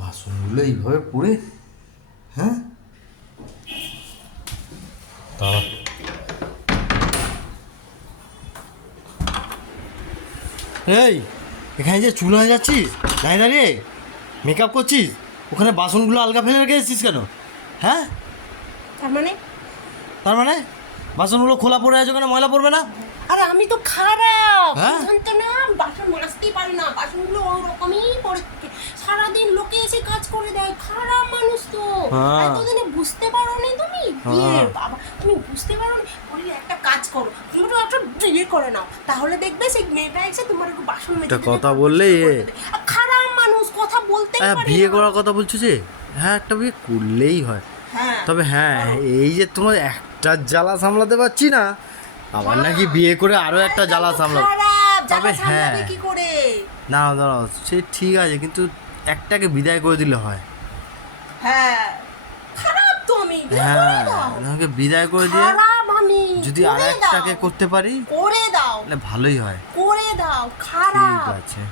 বাসনগুলো এইভাবে পড়ে, হ্যাঁ দাঁড়া। এই এখানে যে চুল হয়ে যাচ্ছিস দাঁড়িয়ে দাঁড়িয়ে মেকআপ করছিস, ওখানে বাসনগুলো আলগা ফেলে রেখে এসেছিস কেন? হ্যাঁ তার মানে বাসনগুলো খোলা পড়ে আছে, ওখানে ময়লা পড়বে না? আরে আমি তো খারাপ, হ্যাঁ? জানতো না বাসন মাজতেই পারি না, বাসনগুলো ওরকমই পড়ে থাকে, সারাদিন লোকে এসে কাজ করে দেয়, খারাপ মানুষ তো। হ্যাঁ। এতদিনে বুঝতে পারো নি তুমি? বিয়ে বাবা, তুমি বুঝতে পারো নি? বলি একটা কাজ করো, তুমি তো একটা বিয়ে করে নাও, তাহলে দেখবে সেই মেয়েটা এসে তোমার একটু বাসন মেজে একটা দেবে, কথা তারপর বললেই পরিষ্কার করে দেবে। আর খারাপ মানুষ, কথা বলতেই হ্যাঁ পারে বিয়ে না। করার কথা বলছো যে, হ্যাঁ একটা বিয়ে করলেই হয়। হ্যাঁ, তবে হ্যাঁ এই যে তোমার একটা জ্বালা সামলাতে পারছি না, আবার নাকি বিয়ে করে আরো একটা জ্বালা সামলাবো। খারাপ তবে জ্বালা সামলাবে হ্যাঁ। কি করে? দাঁড়াও দাঁড়াও, সে ঠিক আছে, কিন্তু একটাকে বিদায় করে দিলে হয়। হ্যাঁ, খারাপ তো আমি, বিয়ে করে হ্যাঁ দাও। আমাকে বিদায় করে দিয়ে খারাপ আমি, যদি করে আর একটাকে দাও। করতে পারি করে দাও, তাহলে ভালোই হয়। করে দাও, ঠিক খারাপ। আছে।